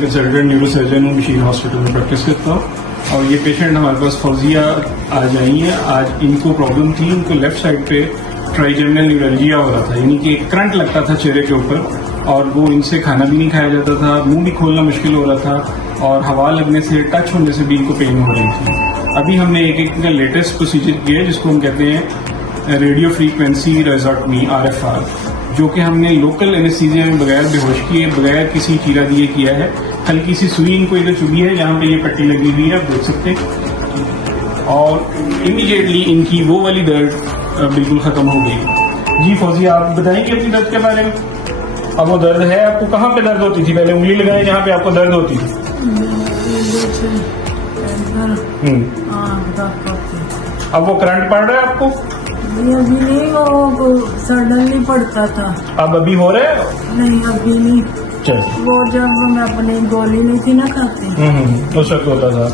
मैं consultant neurosurgeon हूँ, Bashir hospital में प्रैक्टिस करता हूँ। और ये पेशेंट हमारे पास फौजिया आज आई है। आज इनको प्रॉब्लम थी, इनको लेफ्ट साइड पे ट्राइजेमिनल न्यूरल्जिया हो रहा था, यानी कि एक करंट लगता था चेहरे के ऊपर और वो इनसे खाना भी नहीं खाया जाता था, मुंह भी खोलना मुश्किल हो रहा था और हवा लगने से, टच होने से भी इनको पेन हो रही थी। अभी हमने एक लेटेस्ट प्रोसीजर किया है जिसको हम कहते हैं रेडियो फ्रीक्वेंसी रेजोटमी RFR, जो कि हमने लोकल एनेस्थीसिया में बगैर बेहोश किए, बगैर किसी चीरा दिए किया है। हल्की सी सुई इनको इधर चुभी है, जहाँ पे ये पट्टी लगी हुई है, आप देख सकते हैं। और इमीडिएटली इनकी वो वाली दर्द बिल्कुल खत्म हो गई। जी फौजिया, आप बताएंगे अपनी दर्द के बारे में? अब वो दर्द है आपको, कहाँ पे दर्द होती थी? पहले उंगली लगाए जहाँ पे आपको दर्द होती थी। अब वो करंट पड़ रहा है आपको? अभी नहीं, वो सडनली पड़ता था। अब अभी हो रहा है? नहीं अभी नहीं। चलिए, वो जब मैं अपनी गोली नहीं थी ना खाती, उस वक्त होता था।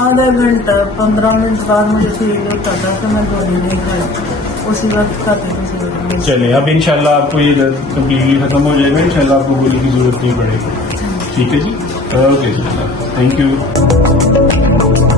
आधा घंटा 15 मिनट बाद मुझे फील होता था कि मैं गोली नहीं खाई, उसी वक्त खाते थे। चलिए, अब इंशाल्लाह आपको ये दर्द कम्प्लीटली खत्म हो जाएगा, इंशाल्लाह आपको गोली की जरूरत नहीं पड़ेगी। ठीक है जी, ओके जी, थैंक यू।